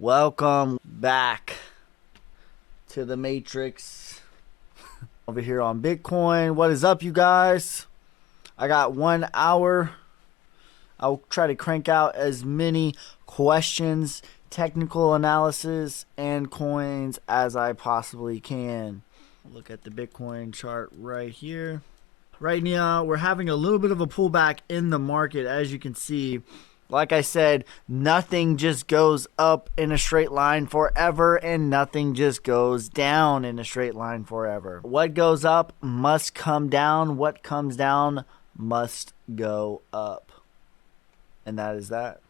Welcome back to the Matrix over here on Bitcoin. What is up, you guys? I got 1 hour. I'll try to crank out as many questions, technical analysis, and coins as I possibly can. Look at the Bitcoin chart right here. Right now, we're having a little bit of a pullback in the market, as you can see. Like I said, nothing just goes up in a straight line forever, and nothing just goes down in a straight line forever. What goes up must come down. What comes down must go up. And that is that.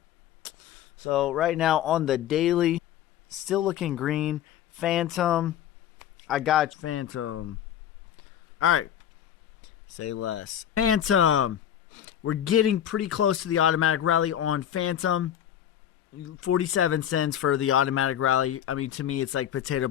So right now on the daily, still looking green. Phantom. I got Phantom. All right. Say less. Phantom. We're getting pretty close to the automatic rally on Phantom. 47 cents for the automatic rally. I mean, to me, it's like potato.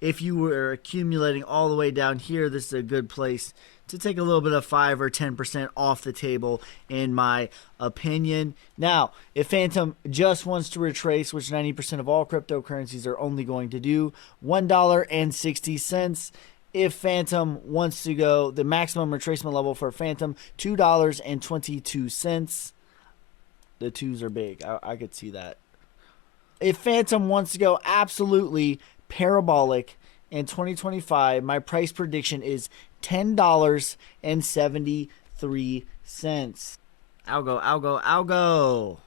If you were accumulating all the way down here, this is a good place to take a little bit of 5 or 10% off the table, in my opinion. Now, if Phantom just wants to retrace, which 90% of all cryptocurrencies are only going to do, $1.60. If Phantom wants to go, the maximum retracement level for Phantom, $2.22. The twos are big. I could see that. If Phantom wants to go absolutely parabolic in 2025, my price prediction is $10.73. Algo.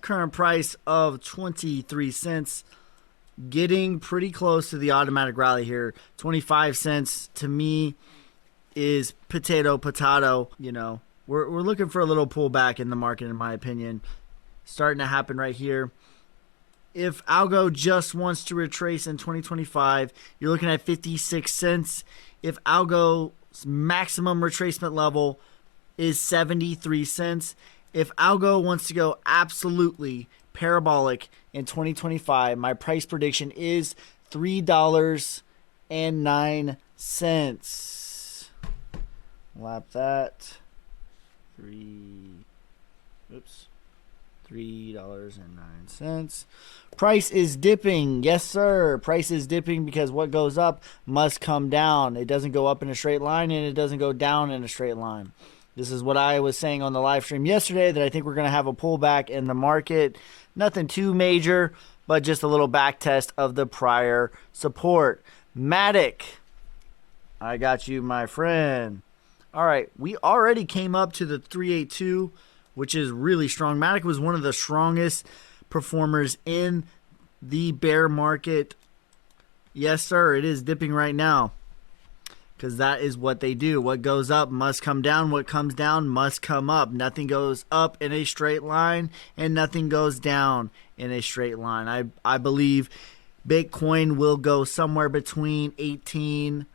Current price of 23 cents. Getting pretty close to the automatic rally here. 25 cents to me is potato. You know, we're looking for a little pullback in the market, in my opinion. Starting to happen right here. If Algo just wants to retrace in 2025, you're looking at 56 cents. If Algo's maximum retracement level is 73 cents. If Algo wants to go absolutely parabolic in 2025, my price prediction is $3.09. Lap that. $3.09. Price is dipping. Yes, sir. Price is dipping because what goes up must come down. It doesn't go up in a straight line, and it doesn't go down in a straight line. This is what I was saying on the live stream yesterday, that I think we're going to have a pullback in the market. Nothing too major, but just a little back test of the prior support. Matic. I got you, my friend. All right, we already came up to the 382, which is really strong. Matic was one of the strongest performers in the bear market. Yes, sir, it is dipping right now, because that is what they do. What goes up must come down. What comes down must come up. Nothing goes up in a straight line, and nothing goes down in a straight line. I believe Bitcoin will go somewhere between 18.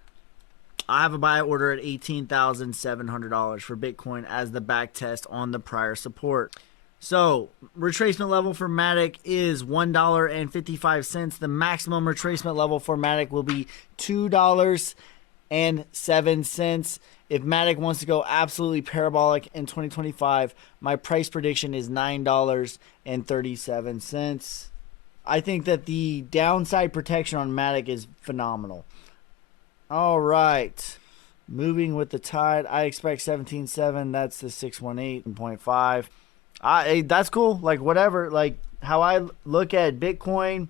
I have a buy order at $18,700 for Bitcoin as the back test on the prior support. So, retracement level for Matic is $1.55. The maximum retracement level for Matic will be $2.07. If Matic wants to go absolutely parabolic in 2025, my price prediction is $9.37. I think that the downside protection on Matic is phenomenal. All right. Moving with the tide, I expect 17.7. That's the 618.5. That's cool. Like, whatever. Like, how I look at Bitcoin,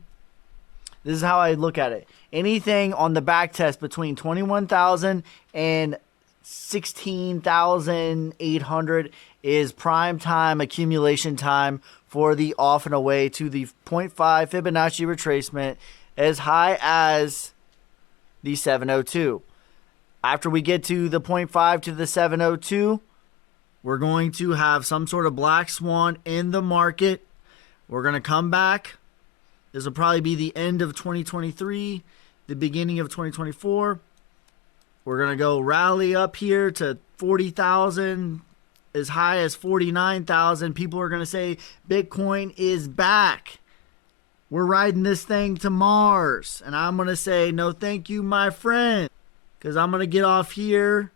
this is how I look at it. Anything on the back test between 21,000 and 16,800 is prime time, accumulation time for the off and away to the 0.5 Fibonacci retracement, as high as the 702. After we get to the 0.5 to the 702, we're going to have some sort of black swan in the market. We're going to come back. This will probably be the end of 2023, the beginning of 2024. We're going to go rally up here to 40,000, as high as 49,000. People are going to say Bitcoin is back. We're riding this thing to Mars. And I'm going to say, no, thank you, my friend. Because I'm going to get off here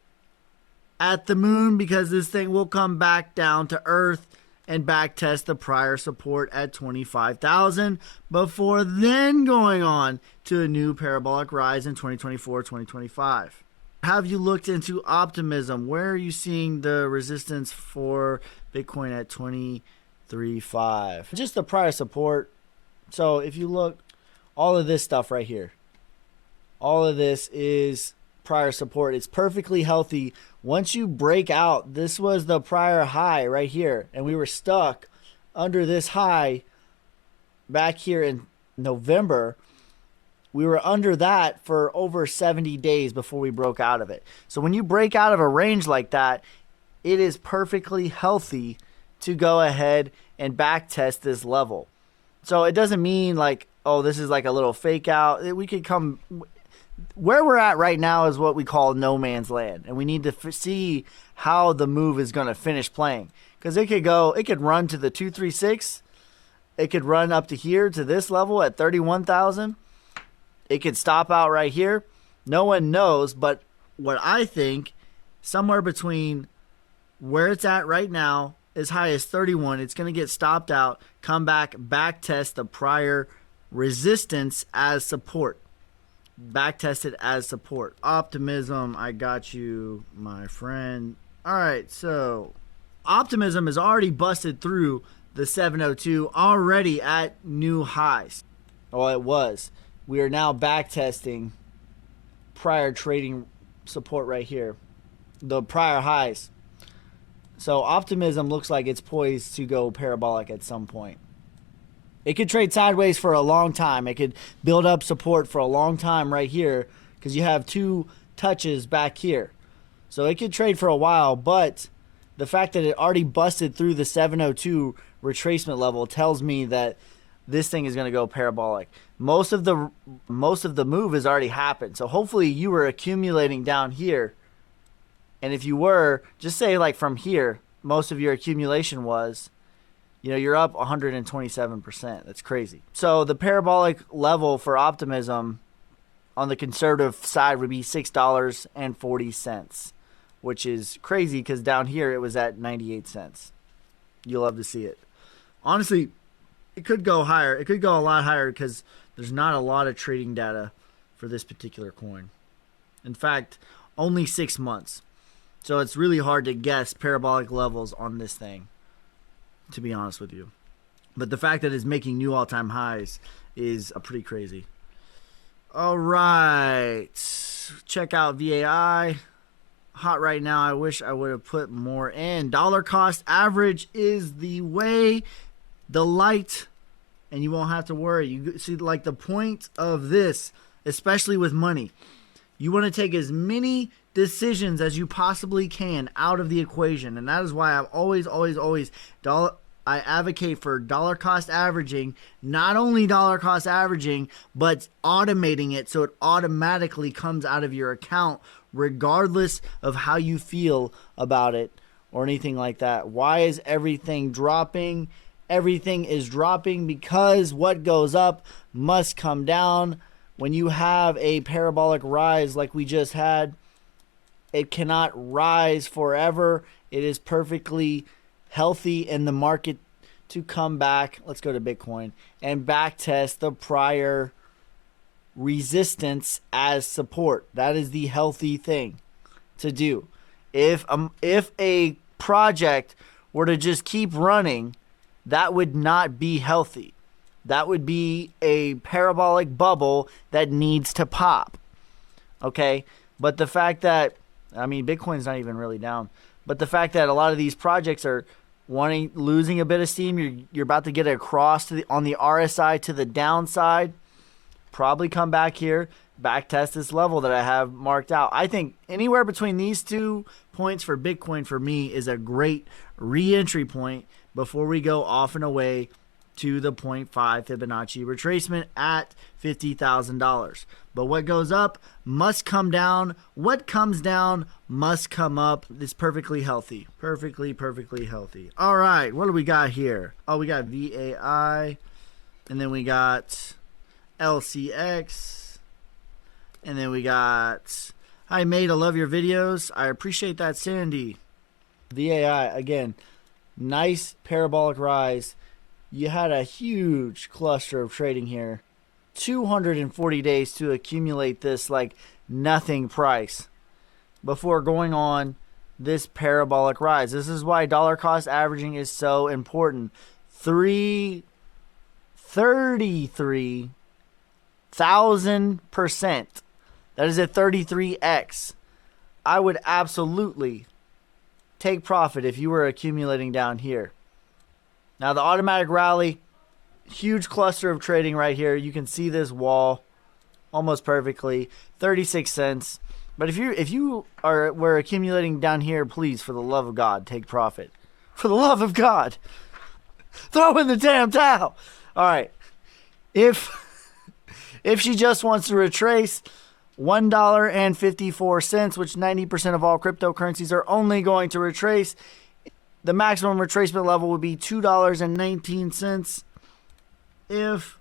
at the moon, because this thing will come back down to Earth and back test the prior support at 25,000 before then going on to a new parabolic rise in 2024, 2025. Have you looked into optimism? Where are you seeing the resistance for Bitcoin at 23.5? Just the prior support. So if you look, all of this stuff right here, all of this is prior support. It's perfectly healthy. Once you break out, this was the prior high right here, and we were stuck under this high back here in November. We were under that for over 70 days before we broke out of it. So when you break out of a range like that, it is perfectly healthy to go ahead and back test this level. So it doesn't mean like, oh, this is like a little fake out. We could come where we're at right now is what we call no man's land, and we need to see how the move is going to finish playing, because it could run to the 236, it could run up to here to this level at 31,000. It could stop out right here. No one knows, but what I think, somewhere between where it's at right now, as high as 31, it's going to get stopped out, come back test the prior resistance as support. Back test it as support. Optimism, I got you, my friend. All right, so Optimism has already busted through the 702, already at new highs. Well, it was. We are now back testing prior trading support right here, the prior highs. So Optimism looks like it's poised to go parabolic at some point. It could trade sideways for a long time. It could build up support for a long time right here, because you have two touches back here. So it could trade for a while, but the fact that it already busted through the 702 retracement level tells me that this thing is going to go parabolic. Most of the move has already happened. So hopefully you were accumulating down here. And if you were, just say like from here, most of your accumulation was, you're up 127%. That's crazy. So the parabolic level for Optimism on the conservative side would be $6.40, which is crazy because down here it was at 98 cents. You'll love to see it. Honestly, it could go higher. It could go a lot higher because there's not a lot of trading data for this particular coin. In fact, only 6 months. So it's really hard to guess parabolic levels on this thing, to be honest with you. But the fact that it's making new all-time highs is pretty crazy. All right. Check out VAI. Hot right now. I wish I would have put more in. Dollar cost average is the way, the light, and you won't have to worry. You see, like the point of this, especially with money, you want to take as many decisions as you possibly can out of the equation. And that is why I've always I advocate for dollar cost averaging, not only dollar cost averaging, but automating it so it automatically comes out of your account regardless of how you feel about it or anything like that. Why is everything dropping? Everything is dropping because what goes up must come down. When you have a parabolic rise like we just had, it cannot rise forever. It is perfectly healthy in the market to come back. Let's go to Bitcoin and back test the prior resistance as support. That is the healthy thing to do. If a project were to just keep running, that would not be healthy. That would be a parabolic bubble that needs to pop. Okay? But the fact that, Bitcoin's not even really down. But the fact that a lot of these projects are losing a bit of steam, you're about to get across on the RSI to the downside, probably come back here, back test this level that I have marked out. I think anywhere between these 2 points for Bitcoin for me is a great re-entry point before we go off and away to the 0.5 Fibonacci retracement at $50,000. But what goes up must come down. What comes down must come up. It's perfectly healthy. Perfectly healthy. All right, what do we got here? Oh, we got VAI, and then we got LCX, and then we got, hi mate, I love your videos. I appreciate that, Sandy. VAI, again, Nice parabolic rise. You had a huge cluster of trading here. 240 days to accumulate this like nothing price before going on this parabolic rise. This is why dollar cost averaging is so important. 33,000%. That is a 33x. I would absolutely take profit if you were accumulating down here. Now the automatic rally, huge cluster of trading right here. You can see this wall almost perfectly. 36 cents. But if you were accumulating down here, please, for the love of God, take profit. For the love of God, throw in the damn towel. All right. If she just wants to retrace $1.54, which 90% of all cryptocurrencies are only going to retrace, the maximum retracement level would be $2.19. If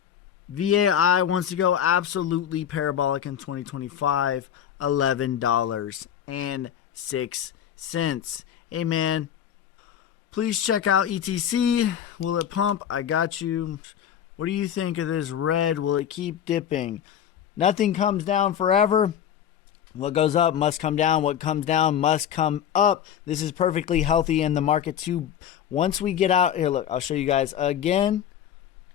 VAI wants to go absolutely parabolic in 2025, $11.06. Hey man, please check out ETC. Will it pump? I got you. What do you think of this red? Will it keep dipping? Nothing comes down forever. What goes up must come down. What comes down must come up. This is perfectly healthy in the market too. Once we get out here, look, I'll show you guys again.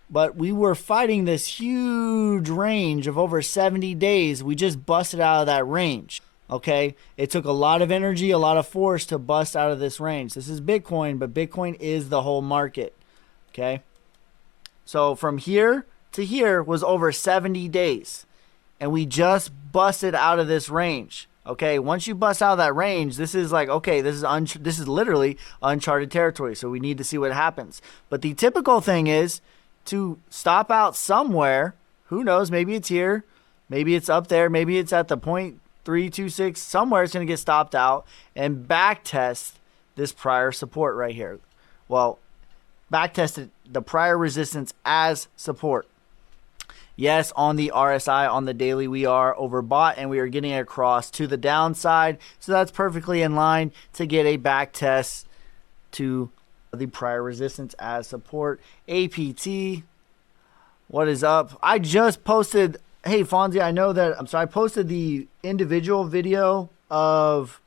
But we were fighting this huge range of over 70 days. We just busted out of that range. Okay, it took a lot of energy, a lot of force to bust out of this range. This is Bitcoin, but Bitcoin is the whole market. Okay, so from here to here was over 70 days, and we just busted out of this range. Okay, once you bust out of that range, this is like, okay, this is literally uncharted territory. So we need to see what happens. But the typical thing is to stop out somewhere. Who knows? Maybe it's here, maybe it's up there, maybe it's at the 0.326. Somewhere it's going to get stopped out and back test this prior support right here. Well, back tested the prior resistance as support. Yes, on the RSI, on the daily, we are overbought and we are getting across to the downside. So that's perfectly in line to get a back test to the prior resistance as support. APT, what is up? I just posted, hey Fonzie, I posted the individual video of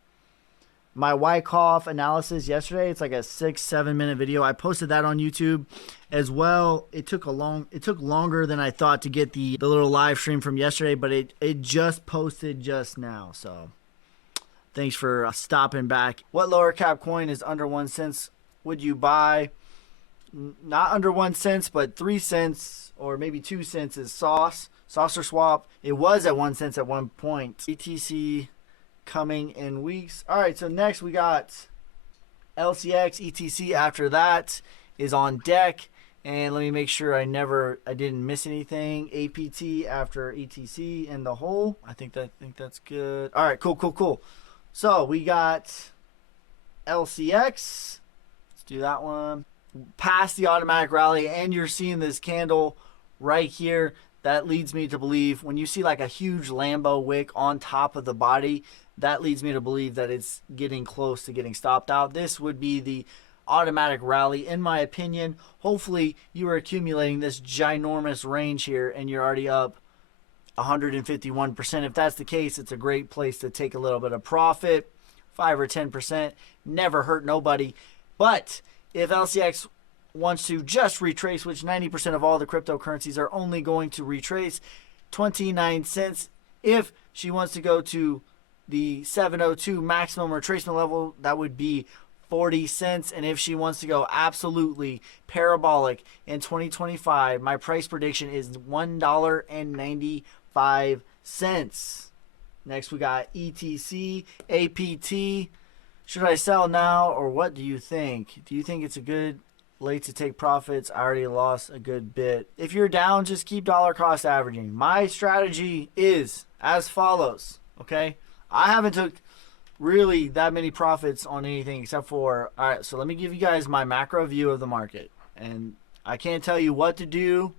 my wycoff analysis yesterday. It's like a 6-7 minute video. I posted that on YouTube as well. It took longer than I thought to get the little live stream from yesterday, but it just posted just now. So thanks for stopping back. What lower cap coin is under 1 cent would you buy? Not under 1 cent, but 3 cents or maybe 2 cents is Saucer Swap. It was at 1 cent at one point. ETC coming in weeks. All right, so next we got LCX. ETC after that is on deck. And let me make sure I didn't miss anything. APT after ETC in the hole. I think that's good. All right, cool. So we got LCX. Let's do that one. Past the automatic rally, and you're seeing this candle right here. That leads me to believe when you see like a huge Lambo wick on top of the body, that leads me to believe that it's getting close to getting stopped out. This would be the automatic rally, in my opinion. Hopefully you are accumulating this ginormous range here and you're already up 151%. If that's the case, it's a great place to take a little bit of profit. 5 or 10%, never hurt nobody. But if LCX wants to just retrace, which 90% of all the cryptocurrencies are only going to retrace, 29 cents. If she wants to go to the 702 maximum retracement level, that would be 40 cents. And if she wants to go absolutely parabolic in 2025, my price prediction is $1.95. Next, we got ETC, APT. Should I sell now, or what do you think? Do you think it's a good late to take profits? I already lost a good bit. If you're down, just keep dollar cost averaging. My strategy is as follows, okay? I haven't took really that many profits on anything except for, all right, so let me give you guys my macro view of the market. And I can't tell you what to do.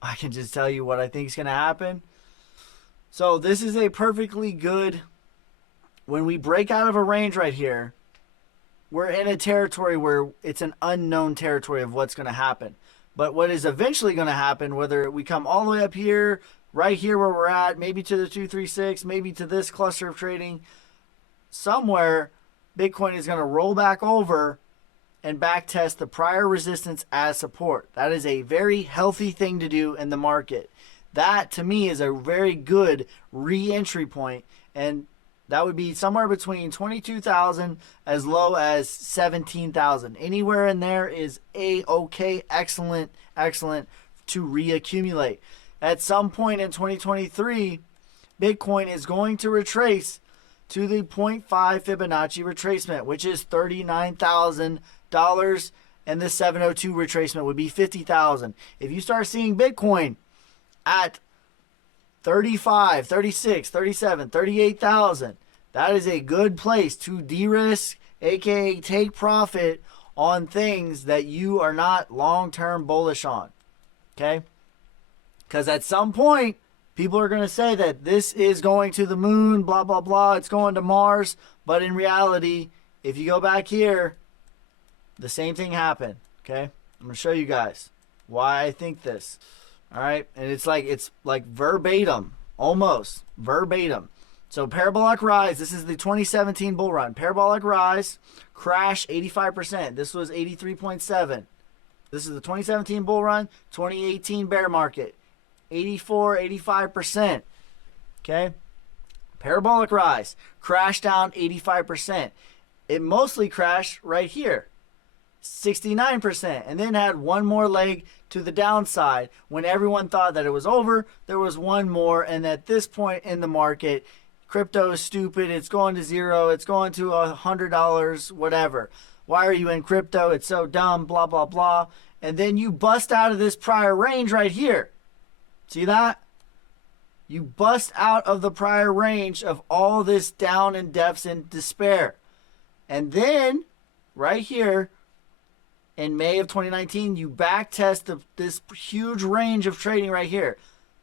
I can just tell you what I think is going to happen. So this is a perfectly good, when we break out of a range right here, we're in a territory where it's an unknown territory of what's going to happen. But what is eventually going to happen, whether we come all the way up here, right here where we're at, maybe to the 236, maybe to this cluster of trading, somewhere Bitcoin is going to roll back over and back test the prior resistance as support. That is a very healthy thing to do in the market. That to me is a very good re-entry point, and that would be somewhere between 22,000 as low as 17,000. Anywhere in there is okay, excellent to reaccumulate. At some point in 2023, Bitcoin is going to retrace to the 0.5 Fibonacci retracement, which is $39,000, and the 702 retracement would be 50,000. If you start seeing Bitcoin at 35, 36, 37, 38,000, that is a good place to de-risk, aka take profit on things that you are not long-term bullish on. Okay? Because at some point, people are going to say that this is going to the moon, blah, blah, blah, it's going to Mars. But in reality, if you go back here, the same thing happened. Okay? I'm going to show you guys why I think this. All right? And it's like verbatim, almost verbatim. So parabolic rise, this is the 2017 bull run. Parabolic rise, crash 85%. This was 83.7. This is the 2017 bull run, 2018 bear market. 84, 85%. Okay? Parabolic rise, crash down 85%. It mostly crashed right here, 69%, and then had one more leg to the downside. When everyone thought that it was over, there was one more, and at this point in the market, crypto is stupid, it's going to zero, it's going to $100, whatever. Why are you in crypto? It's so dumb, blah, blah, blah. And then you bust out of this prior range right here. See that? You bust out of the prior range of all this down and depths and despair. And then, right here, in May of 2019, you back test this huge range of trading right here.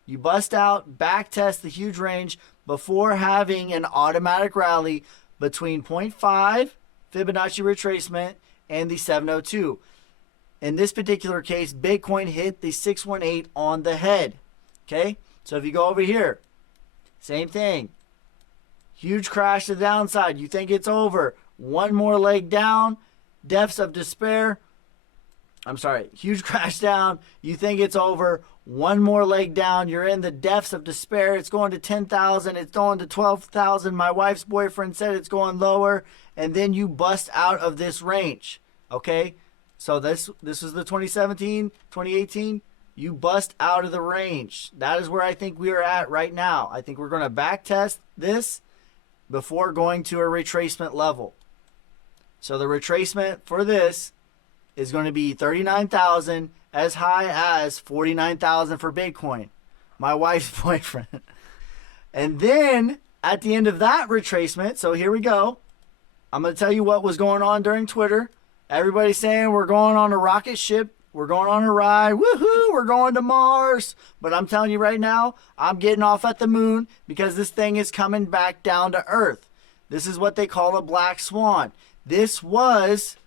You bust out, back test the huge range before having an automatic rally between 0.5 Fibonacci retracement and the 702. In this particular case, Bitcoin hit the 618 on the head. Okay? So if you go over here, same thing. Huge crash to the downside. You think it's over. One more leg down. Depths of despair. I'm sorry. Huge crash down. You think it's over. One more leg down. You're in the depths of despair. It's going to 10,000. It's going to 12,000. My wife's boyfriend said it's going lower. And then you bust out of this range. Okay? So this is the 2017, 2018. You bust out of the range. That is where I think we are at right now. I think we're going to back test this before going to a retracement level. So the retracement for this is going to be 39,000 as high as 49,000 for Bitcoin. My wife's boyfriend. And then at the end of that retracement, so here we go. I'm going to tell you what was going on during Twitter. Everybody's saying we're going on a rocket ship. We're going on a ride. Woohoo! We're going to Mars. But I'm telling you right now, I'm getting off at the moon because this thing is coming back down to Earth. This is what they call a black swan. This was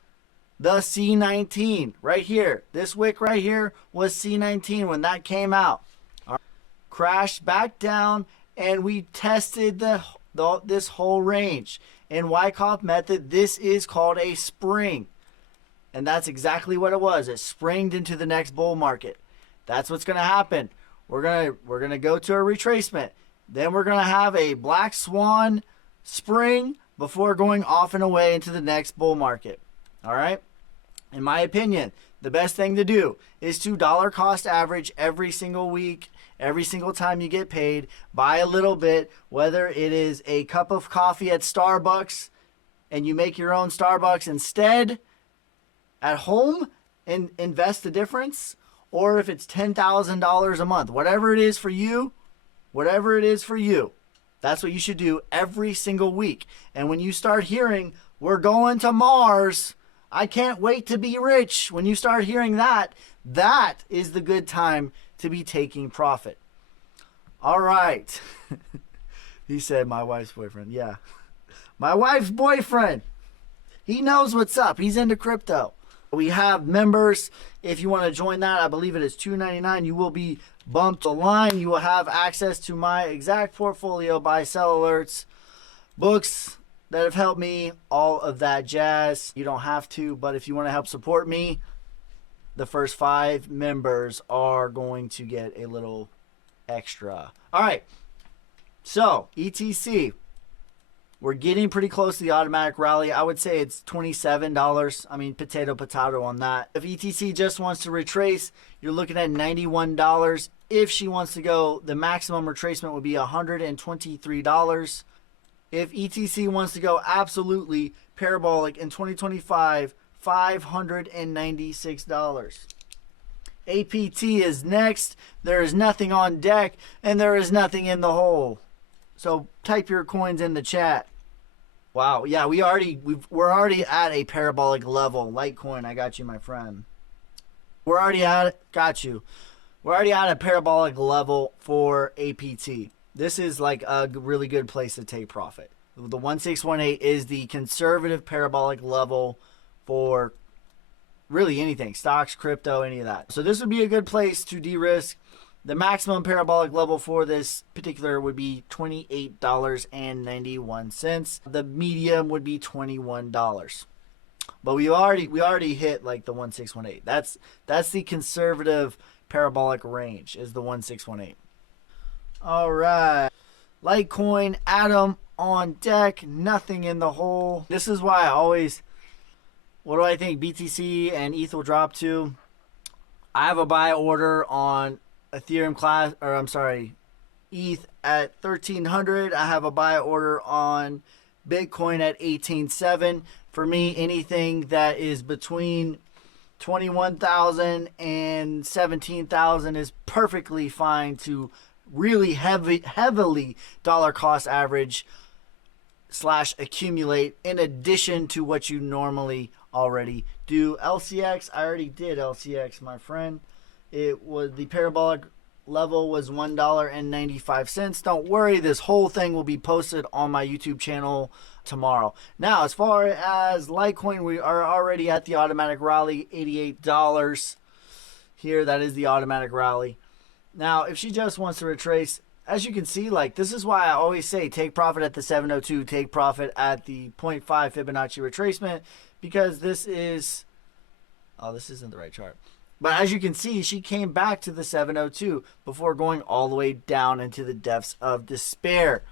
the C19 right here. This wick right here was C19 when that came out. Crashed back down, and we tested this whole range. In Wyckoff method, this is called a spring. And that's exactly what it was. It springed into the next bull market. That's what's going to happen. We're going to go to a retracement. Then we're going to have a black swan spring before going off and away into the next bull market. All right? In my opinion, the best thing to do is to dollar cost average every single week, every single time you get paid. Buy a little bit, whether it is a cup of coffee at Starbucks and you make your own Starbucks instead at home and invest the difference, or if it's $10,000 a month, whatever it is for you, that's what you should do every single week. And when you start hearing, we're going to Mars, I can't wait to be rich, when you start hearing that, that is the good time to be taking profit. All right. He said my wife's boyfriend. Yeah. My wife's boyfriend. He knows what's up. He's into crypto. We have members. If you want to join that, I believe it is $2.99. You will be bumped a line. You will have access to my exact portfolio, buy, sell alerts, books that have helped me, all of that jazz. You don't have to, but if you want to help support me, the first 5 members are going to get a little extra. All right. So, ETC. We're getting pretty close to the automatic rally. I would say it's $27. I mean, potato on that. If ETC just wants to retrace, you're looking at $91. If she wants to go, the maximum retracement would be $123. If ETC wants to go absolutely parabolic in 2025, $596. APT is next. There is nothing on deck, and there is nothing in the hole. So type your coins in the chat. Wow, yeah, we're already at a parabolic level. Litecoin, I got you, my friend. We're already at it. Got you. We're already at a parabolic level for APT. This is like a really good place to take profit. The 1618 is the conservative parabolic level for really anything, stocks, crypto, any of that. So this would be a good place to de-risk. The maximum parabolic level for this particular would be $28.91. The medium would be $21. But we already hit like the 1618. That's the conservative parabolic range, is the 1618. All right. Litecoin, Atom on deck, nothing in the hole. This is why I always, what do I think BTC and ETH will drop to? I have a buy order on Ethereum class, or I'm sorry, ETH at 1300. I have a buy order on Bitcoin at 18.7. For me, anything that is between 21,000 and 17,000 is perfectly fine to really heavily dollar cost average / accumulate in addition to what you normally already do. LCX, I already did LCX, my friend. It was the parabolic level was $1.95. Don't worry, this whole thing will be posted on my YouTube channel tomorrow. Now, as far as Litecoin, we are already at the automatic rally, $88 here. That is the automatic rally. Now, if she just wants to retrace, as you can see, like, this is why I always say take profit at the 702, take profit at the 0.5 Fibonacci retracement, because this is, oh, this isn't the right chart. But as you can see, she came back to the 702 before going all the way down into the depths of despair.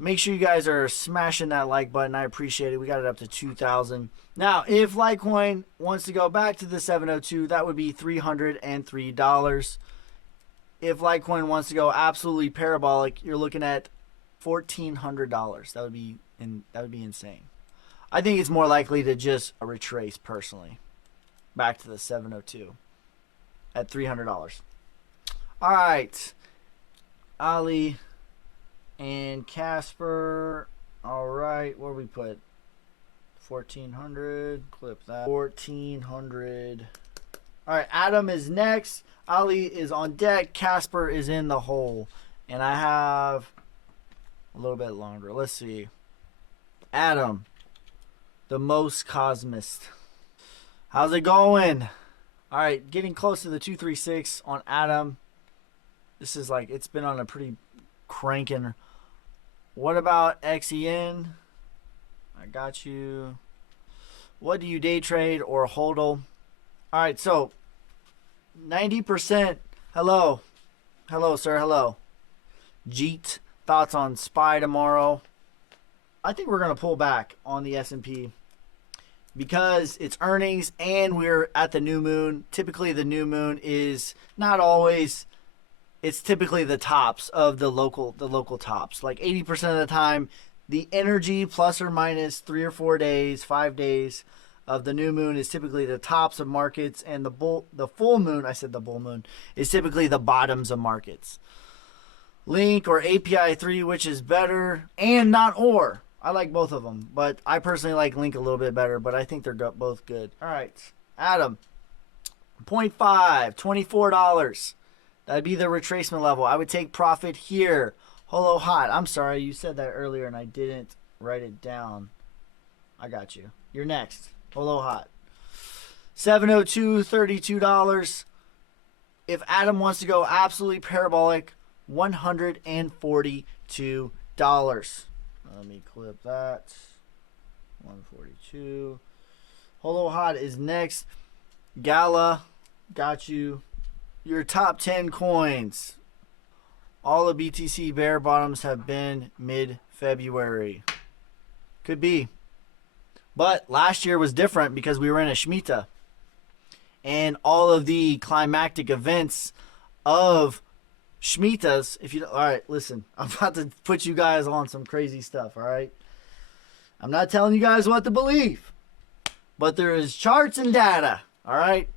Make sure you guys are smashing that like button. I appreciate it. We got it up to 2,000. Now, if Litecoin wants to go back to the 702, that would be $303. If Litecoin wants to go absolutely parabolic, you're looking at $1,400. That would be insane. I think it's more likely to just retrace personally. Back to the 702 at $300. All right. Ali and Casper. All right. Where we put? 1,400. Clip that. 1,400. All right. Adam is next. Ali is on deck. Casper is in the hole. And I have a little bit longer. Let's see. Adam, the most cosmist. How's it going? All right, getting close to the 236 on Atom. This is like, it's been on a pretty cranking. What about XEN? I got you. What do you day trade or hodl? All right, so 90%. Hello. Hello, sir. Hello. Jeet. Thoughts on SPY tomorrow? I think we're going to pull back on the S&P. Because it's earnings and we're at the new moon. Typically the new moon is not always, it's typically the tops of the local tops. Like 80% of the time, the energy plus or minus 3 or 4 days, 5 days of the new moon is typically the tops of markets, and the full moon, I said the bull moon, is typically the bottoms of markets. Link or API 3, which is better, and not or. I like both of them, but I personally like Link a little bit better, but I think they're both good. All right, Adam, 0.5, $24. That'd be the retracement level. I would take profit here. Holo hot. I'm sorry, you said that earlier and I didn't write it down. I got you. You're next. Holo hot. 702, $32. If Adam wants to go absolutely parabolic, $142. Let me clip that. 142. Holo hot is next. Gala, got you. Your top 10 coins. All the BTC bear bottoms have been mid-February. Could be. But last year was different because we were in a Shemitah. And all of the climactic events of Shemitahs, all right, listen, I'm about to put you guys on some crazy stuff, all right? I'm not telling you guys what to believe, but there is charts and data, all right?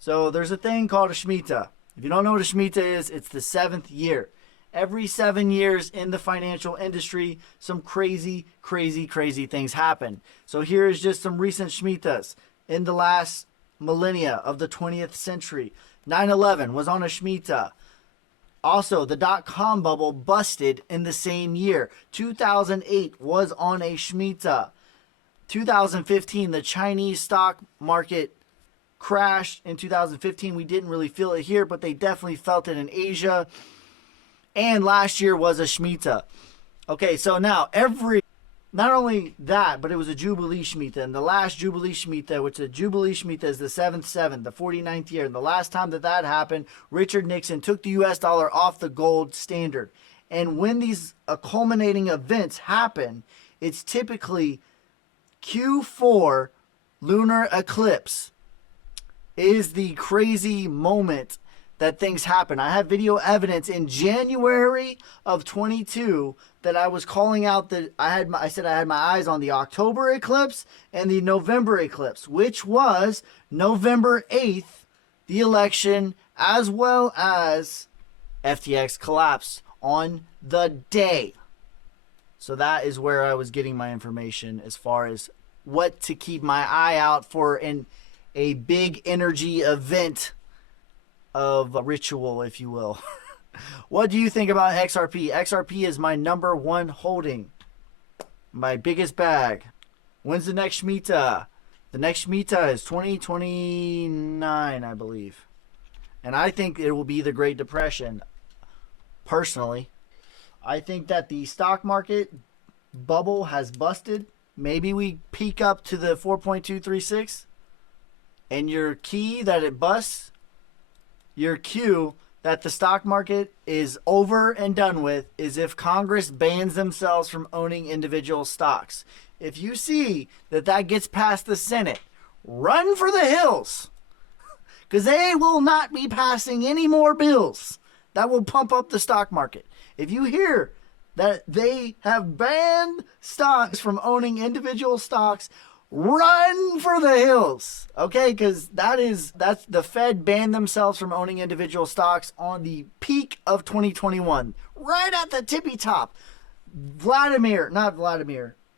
So there's a thing called a Shemitah. If you don't know what a Shemitah is, it's the 7th year. Every 7 years in the financial industry, some crazy, crazy, crazy things happen. So here's just some recent Shemitahs in the last millennia of the 20th century. 9/11 was on a Shemitah. Also, the dot-com bubble busted in the same year. 2008 was on a Shemitah. 2015, the Chinese stock market crashed. In 2015, we didn't really feel it here, but they definitely felt it in Asia. And last year was a Shemitah. Okay, so now not only that, but it was a Jubilee Shemitah. And the last Jubilee Shemitah, which the Jubilee Shemitah is the 7th, the 49th year. And the last time that happened, Richard Nixon took the US dollar off the gold standard. And when these culminating events happen, it's typically Q4 lunar eclipse is the crazy moment that things happen. I have video evidence in January of 22 that I was calling out that I said I had my eyes on the October eclipse and the November eclipse, which was November 8th, the election, as well as FTX collapse on the day. So that is where I was getting my information as far as what to keep my eye out for in a big energy event of a ritual, if you will. What do you think about XRP? XRP is my number one holding. My biggest bag. When's the next Shemitah? The next Shemitah is 2029, I believe. And I think it will be the Great Depression. Personally, I think that the stock market bubble has busted. Maybe we peak up to the 4.236. And your key that it busts, your cue that the stock market is over and done with, is if Congress bans themselves from owning individual stocks. If you see that gets past the Senate, run for the hills. Because they will not be passing any more bills that will pump up the stock market. If you hear that they have banned stocks from owning individual stocks, run for the hills, okay? Because that's the Fed banned themselves from owning individual stocks on the peak of 2021, right at the tippy top.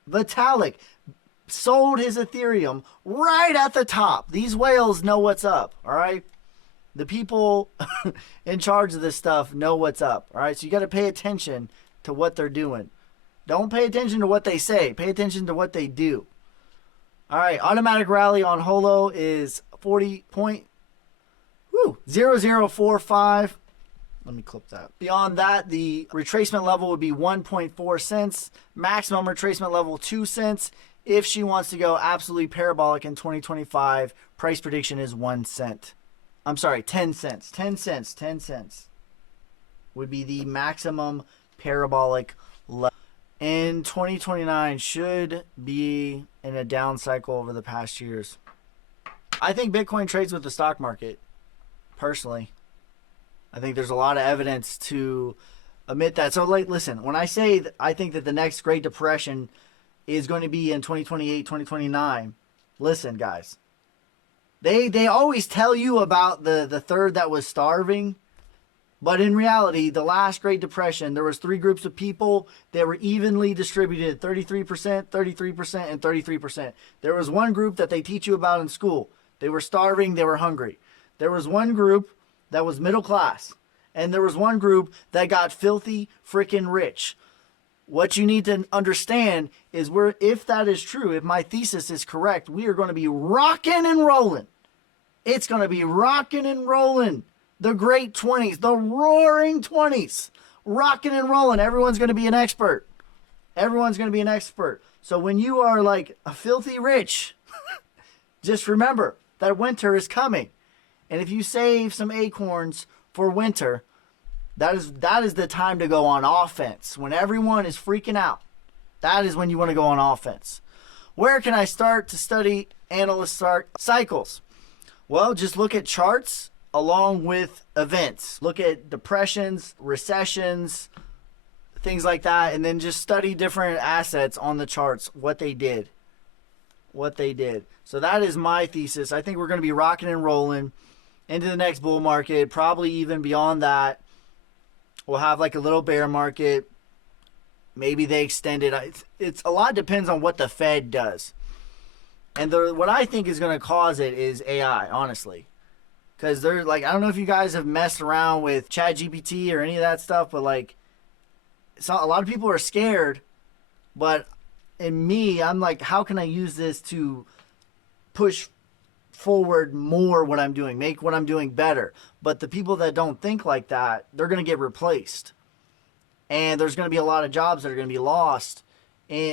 Vitalik sold his Ethereum right at the top. These whales know what's up, all right? The people in charge of this stuff know what's up, all right? So you got to pay attention to what they're doing. Don't pay attention to what they say. Pay attention to what they do. All right, automatic rally on Holo is 40.0045. Let me clip that. Beyond that, the retracement level would be 1.4 cents. Maximum retracement level 2 cents. If she wants to go absolutely parabolic in 2025, price prediction is 1 cent. I'm sorry, 10 cents. 10 cents. 10 cents would be the maximum parabolic level. In 2029 should be in a down cycle over the past years. I think Bitcoin trades with the stock market, personally. I think there's a lot of evidence to admit that. So, listen, when I say that I think that the next Great Depression is going to be in 2028, 2029, listen, guys. They always tell you about the third that was starving. But in reality, the last Great Depression, there was 3 groups of people that were evenly distributed, 33%, 33%, and 33%. There was one group that they teach you about in school. They were starving, they were hungry. There was one group that was middle class. And there was one group that got filthy freaking rich. What you need to understand is if that is true, if my thesis is correct, we are going to be rocking and rolling. It's going to be rocking and rolling. The great 20s, the roaring 20s, rocking and rolling. Everyone's going to be an expert. Everyone's going to be an expert. So when you are like a filthy rich, just remember that winter is coming. And if you save some acorns for winter, that is the time to go on offense. When everyone is freaking out, that is when you want to go on offense. Where can I start to study analyst cycles? Well, just look at charts along with events. Look at depressions, recessions, things like that, and then just study different assets on the charts, what they did. So that is my thesis. I think we're going to be rocking and rolling into the next bull market, probably even beyond that. We'll have like a little bear market. Maybe they extend it. It's a lot depends on what the Fed does. And what I think is going to cause it is AI, honestly. Because they're like, I don't know if you guys have messed around with ChatGPT or any of that stuff, but like, a lot of people are scared. But in me, I'm like, how can I use this to push forward more what I'm doing, make what I'm doing better? But the people that don't think like that, they're going to get replaced. And there's going to be a lot of jobs that are going to be lost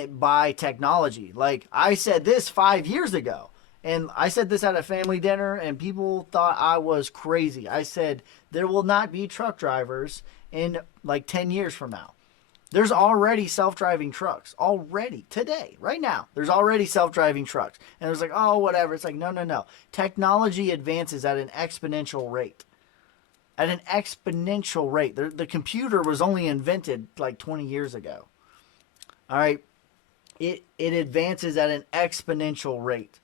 by technology. Like I said this 5 years ago, and I said this at a family dinner, and people thought I was crazy. I said there will not be truck drivers in like 10 years from now. There's already self-driving trucks. Already. Today. Right now. There's already self-driving trucks. And it's like, oh, whatever. It's like, no. Technology advances at an exponential rate. At an exponential rate. The computer was only invented like 20 years ago. All right. It advances at an exponential rate.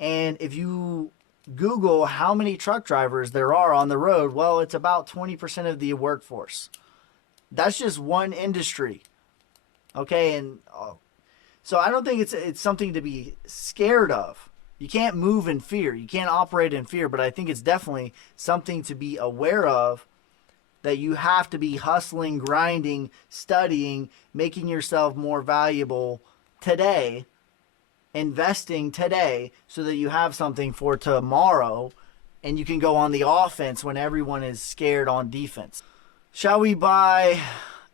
And if you Google how many truck drivers there are on the road, well, it's about 20% of the workforce. That's just one industry. Okay, and so I don't think it's something to be scared of. You can't move in fear. You can't operate in fear, but I think it's definitely something to be aware of, that you have to be hustling, grinding, studying, making yourself more valuable today, investing today so that you have something for tomorrow and you can go on the offense when everyone is scared on defense. Shall we buy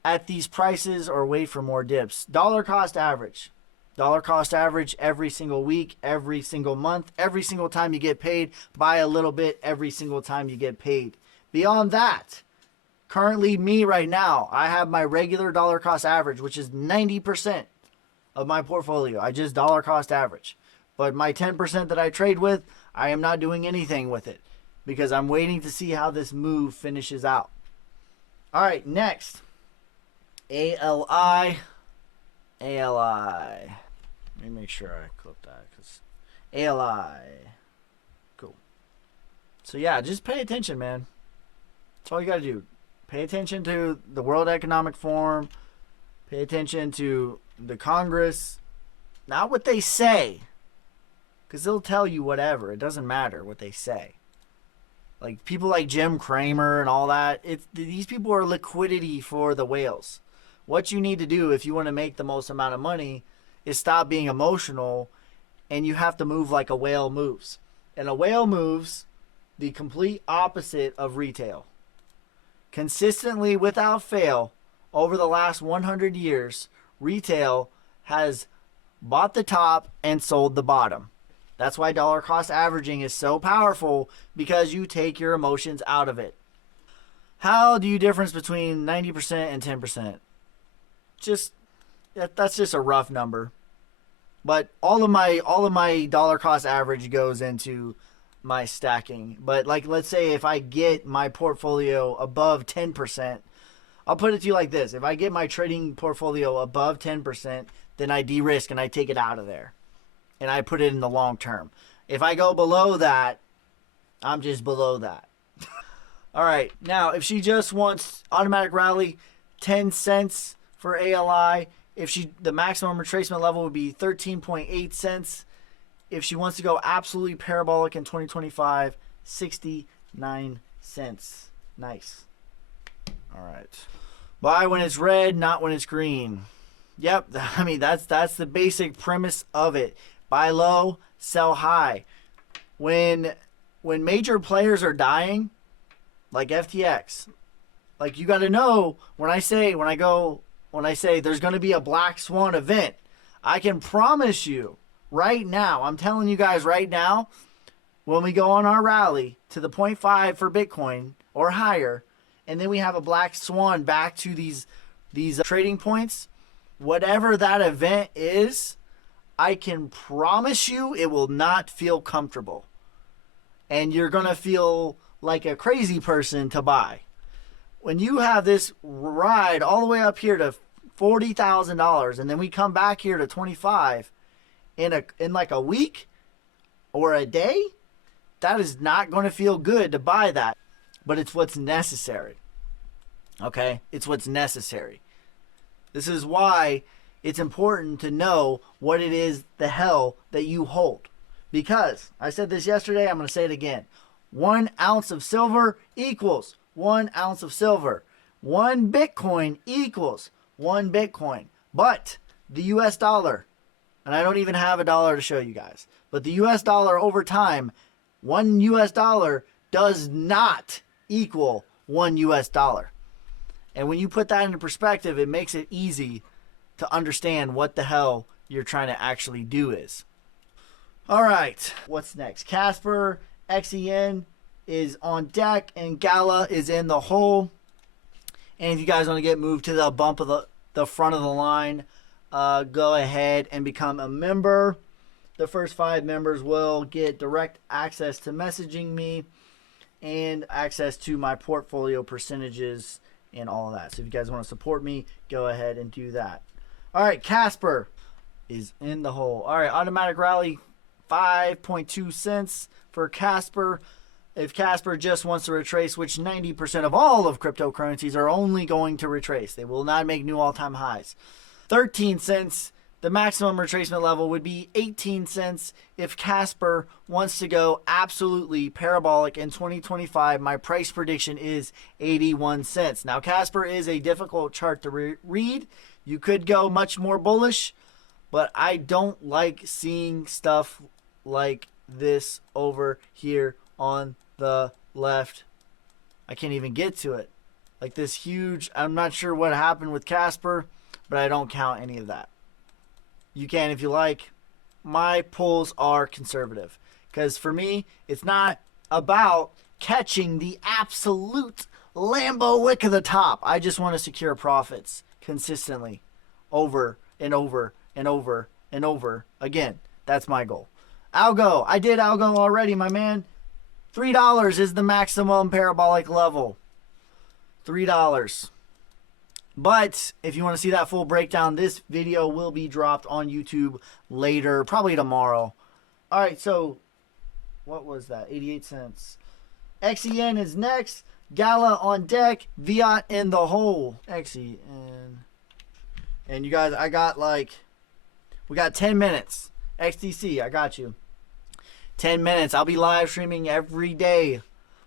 at these prices or wait for more dips? Dollar cost average. Dollar cost average every single week, every single month, every single time you get paid. Buy a little bit every single time you get paid. Beyond that, currently me right now, I have my regular dollar cost average, which is 90% of my portfolio. I just dollar cost average. But my 10% that I trade with, I am not doing anything with it because I'm waiting to see how this move finishes out. All right, next, ALI. Let me make sure I clip that because ALI. Cool. So yeah, just pay attention, man. That's all you got to do. Pay attention to the World Economic Forum. Pay attention to the Congress. Not what they say, because they'll tell you whatever. It doesn't matter what they say. Like people like Jim Cramer and all that. These people are liquidity for the whales. What you need to do if you want to make the most amount of money is stop being emotional, and you have to move like a whale moves. And a whale moves the complete opposite of retail. Consistently, without fail, over the last 100 years, retail has bought the top and sold the bottom. That's why dollar cost averaging is so powerful, because you take your emotions out of it. How do you difference between 90% and 10%? That's just a rough number. But all of my dollar cost average goes into my stacking. But like, let's say if I get my portfolio above 10%, I'll put it to you like this. If I get my trading portfolio above 10%, then I de-risk and I take it out of there. And I put it in the long term. If I go below that, I'm just below that. All right. Now, if she just wants automatic rally, 10 cents for ALI. The maximum retracement level would be 13.8 cents. If she wants to go absolutely parabolic in 2025, 69 cents. Nice. All right. Buy when it's red, not when it's green. Yep, I mean that's the basic premise of it. Buy low, sell high. When major players are dying, like FTX, like you got to know when I say there's going to be a black swan event, I can promise you right now, I'm telling you guys right now, when we go on our rally to the 0.5 for Bitcoin or higher, and then we have a black swan back to these trading points, whatever that event is, I can promise you it will not feel comfortable. And you're going to feel like a crazy person to buy. When you have this ride all the way up here to $40,000 and then we come back here to 25 in like a week or a day, that is not going to feel good to buy that. But it's what's necessary. Okay? It's what's necessary. This is why it's important to know what it is the hell that you hold. Because I said this yesterday, I'm going to say it again. 1 ounce of silver equals 1 ounce of silver. 1 Bitcoin equals 1 Bitcoin. But the US dollar, and I don't even have a dollar to show you guys, but the US dollar over time, 1 US dollar does not equal 1 US dollar. And when you put that into perspective, it makes it easy to understand what the hell you're trying to actually do is. All right, what's next? Casper, XEN is on deck, and Gala is in the hole. And if you guys want to get moved to the bump of the front of the line, go ahead and become a member. The first 5 members will get direct access to messaging me and access to my portfolio percentages and all of that. So if you guys want to support me, go ahead and do that. All right, Casper is in the hole. All right, automatic rally, 5.2 cents for Casper. If Casper just wants to retrace, which 90% of all of cryptocurrencies are only going to retrace, they will not make new all-time highs. 13 cents. The maximum retracement level would be 18 cents. If Casper wants to go absolutely parabolic in 2025, my price prediction is 81 cents. Now, Casper is a difficult chart to read. You could go much more bullish, but I don't like seeing stuff like this over here on the left. I can't even get to it. Like this huge, I'm not sure what happened with Casper, but I don't count any of that. You can if you like. My pulls are conservative. Because for me, it's not about catching the absolute Lambo wick of the top. I just want to secure profits consistently over and over and over and over again. That's my goal. Algo. I did Algo already, my man. $3 is the maximum parabolic level. $3. But if you want to see that full breakdown, this video will be dropped on YouTube later, probably tomorrow. All right, so what was that? 88 cents. XEN is next. Gala on deck. Fiat in the hole. XEN. And you guys, we got 10 minutes. XTC, I got you. 10 minutes. I'll be live streaming every day.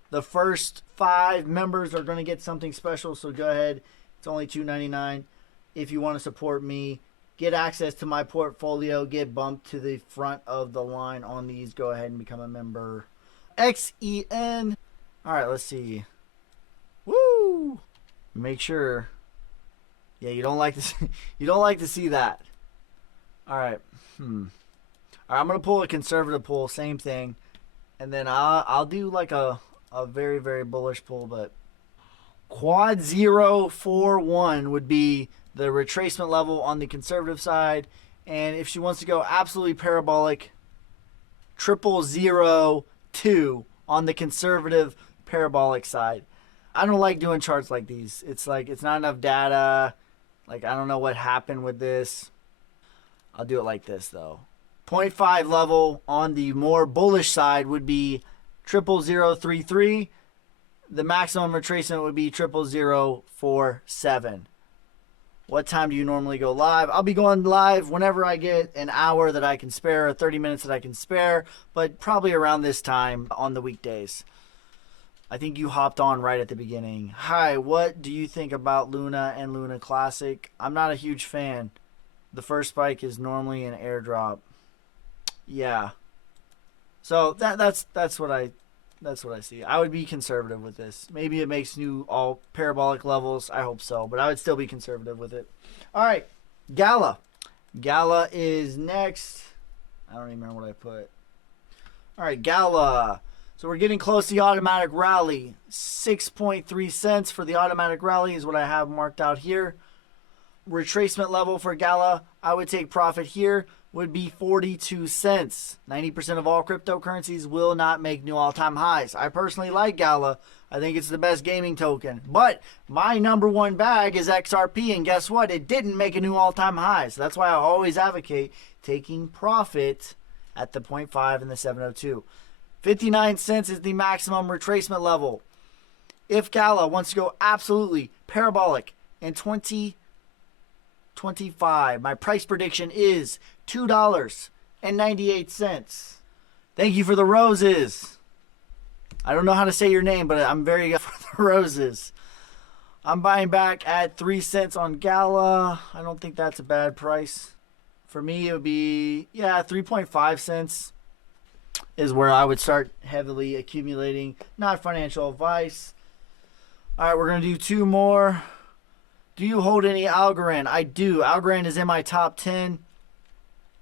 The first 5 members are going to get something special, so go ahead. It's only $2.99. If you want to support me, get access to my portfolio, get bumped to the front of the line on these, go ahead and become a member. XEN. All right, let's see. Woo! Make sure. Yeah, you don't like to see that. All right. All right, I'm gonna pull a conservative pull, same thing, and then I'll do like a very, very bullish pull, but quad 041 would be the retracement level on the conservative side, and if she wants to go absolutely parabolic, 0002 on the conservative parabolic side. I don't like doing charts like these. It's like it's not enough data. Like I don't know what happened with this. I'll do it like this though. 0.5 level on the more bullish side would be 00033. The maximum retracement would be 00047. What time do you normally go live? I'll be going live whenever I get an hour that I can spare, or 30 minutes that I can spare, but probably around this time on the weekdays. I think you hopped on right at the beginning. Hi, what do you think about Luna and Luna Classic? I'm not a huge fan. The first spike is normally an airdrop. Yeah. So that's what I see. I would be conservative with this. Maybe it makes new all parabolic levels. I hope so, but I would still be conservative with it. All right, Gala. Gala is next. I don't even remember what I put. All right, Gala. So we're getting close to the automatic rally. 6.3 cents for the automatic rally is what I have marked out here. Retracement level for Gala, I would take profit here, would be 42 cents. 90% of all cryptocurrencies will not make new all-time highs. I personally like Gala. I think it's the best gaming token. But my number one bag is XRP, and guess what? It didn't make a new all-time high. So that's why I always advocate taking profit at the 0.5 and the 702. 59 cents is the maximum retracement level. If Gala wants to go absolutely parabolic in 2025, my price prediction is $2.98. Thank you for the roses. I don't know how to say your name, but I'm very good for the roses. I'm buying back at 3 cents on Gala. I don't think that's a bad price. For me, it would be, 3.5 cents is where I would start heavily accumulating. Not financial advice. All right, we're going to do 2 more. Do you hold any Algorand? I do. Algorand is in my top 10.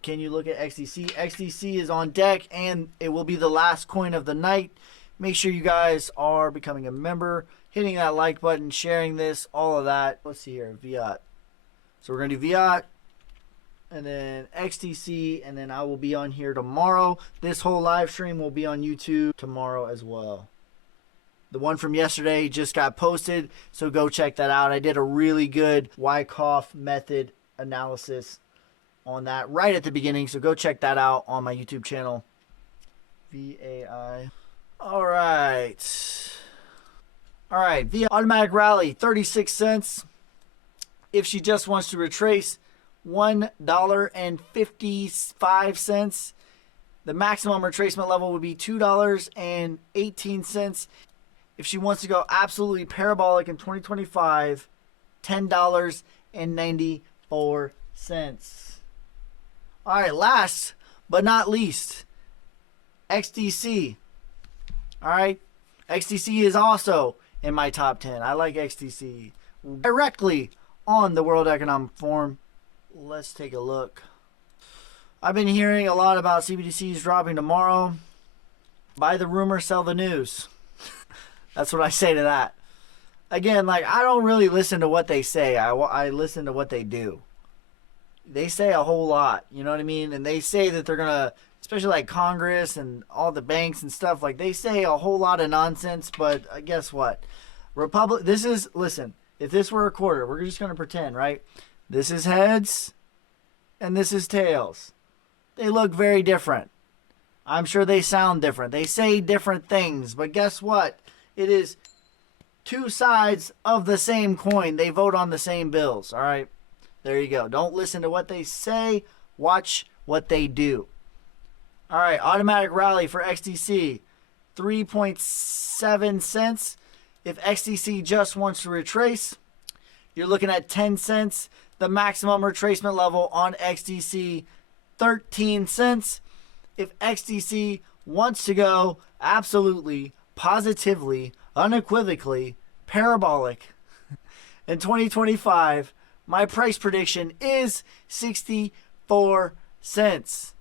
Can you look at XDC? XDC is on deck, and it will be the last coin of the night. Make sure you guys are becoming a member, hitting that like button, sharing this, all of that. Let's see here, Fiat. So we're going to do Fiat, and then XDC, and then I will be on here tomorrow. This whole live stream will be on YouTube tomorrow as well. The one from yesterday just got posted, so go check that out. I did a really good wycoff method analysis on that right at the beginning, so go check that out on my YouTube channel. VAI. All right, via automatic rally, 36 cents. If she just wants to retrace, $1.55. The maximum retracement level would be $2.18. If she wants to go absolutely parabolic in 2025, $10.94. All right, last but not least, XDC. All right, XDC is also in my top 10. I like XDC. Directly on the World Economic Forum. Let's take a look. I've been hearing a lot about CBDCs dropping tomorrow. Buy the rumor, sell the news. That's what I say to that. Again, like, I don't really listen to what they say. I listen to what they do. They say a whole lot, you know what I mean? And they say that they're going to, especially like Congress and all the banks and stuff, like they say a whole lot of nonsense, but guess what? Listen, if this were a quarter, we're just going to pretend, right? This is heads and this is tails. They look very different. I'm sure they sound different. They say different things, but guess what? It is 2 sides of the same coin. They vote on the same bills, all right? There you go. Don't listen to what they say. Watch what they do. All right, automatic rally for XDC, 3.7 cents. If XDC just wants to retrace, you're looking at 10 cents. The maximum retracement level on XDC, 13 cents. If XDC wants to go absolutely, positively, unequivocally, parabolic in 2025, my price prediction is 64 cents.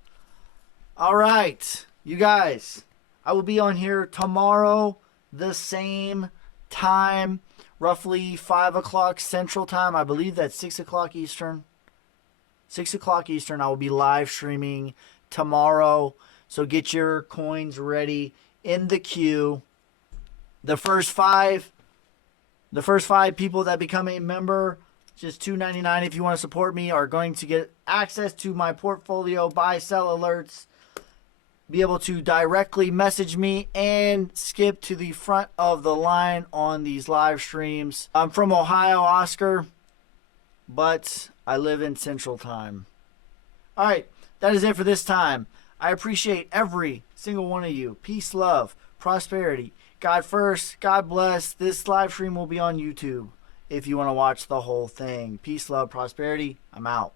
All right, you guys, I will be on here tomorrow, the same time, roughly 5 o'clock Central Time. I believe that's 6 o'clock Eastern. 6 o'clock Eastern, I will be live streaming tomorrow. So get your coins ready in the queue. The first five people that become a member, just $2.99 if you want to support me, are going to get access to my portfolio buy sell alerts, be able to directly message me and skip to the front of the line on these live streams. I'm from Ohio, Oscar, but I live in Central Time. All right, that is it for this time. I appreciate every single one of you. Peace, love, prosperity. God first, God bless. This live stream will be on YouTube if you want to watch the whole thing. Peace, love, prosperity. I'm out.